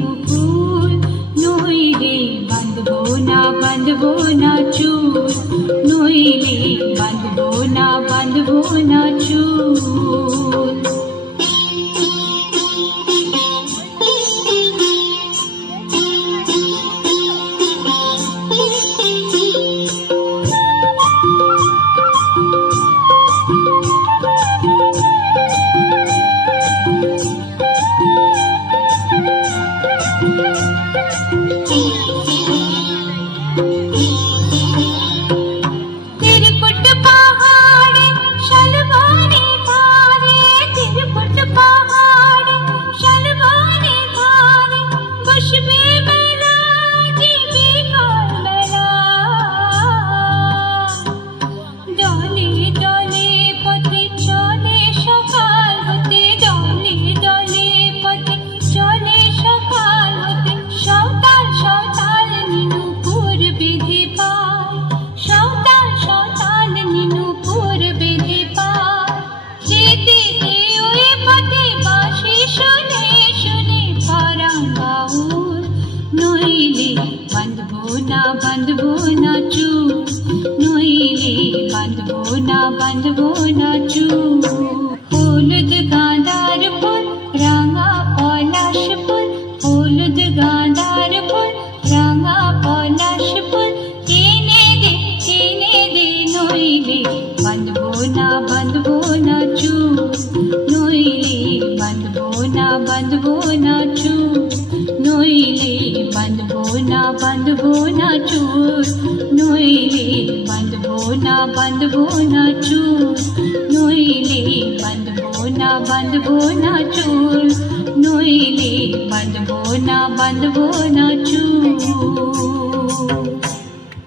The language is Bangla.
মুকুল, নইলে বাঁধবো না চুল, নইলে বাঁধবো না চুল। तिरकुट पहाड़ शलवानी धारे, तिरकुट पहाड़ शलवानी धारे, बशबे मेला जीवी काल मेला। दले दले पथे चले सकाल होते, दले दले पथे चले सकाल होते, सौताल सौताल नीनुपुर बेधे पाय, सौताल सौताल नीनुपुर बेधे पाय। যেতে দে ওই পথে বাঁশি শুনে শুনে পরাণ বাউল, নইলে বাঁধবো না চুল, নইলে বাঁধবো না চুল। হলুদ গাঁদার ফুল রাঙা পলাশ ফুল, হলুদ গাঁদার ফুল রাঙা পলাশ ফুল, এনে দে নইলে বাঁধবো না চুল, নইলে বাঁধবো না চুল, নইলে বাঁধবো না চুল, নইলে বাঁধবো না চুল, নইলে বাঁধবো না চুল, নইলে বাঁধবো না চুল।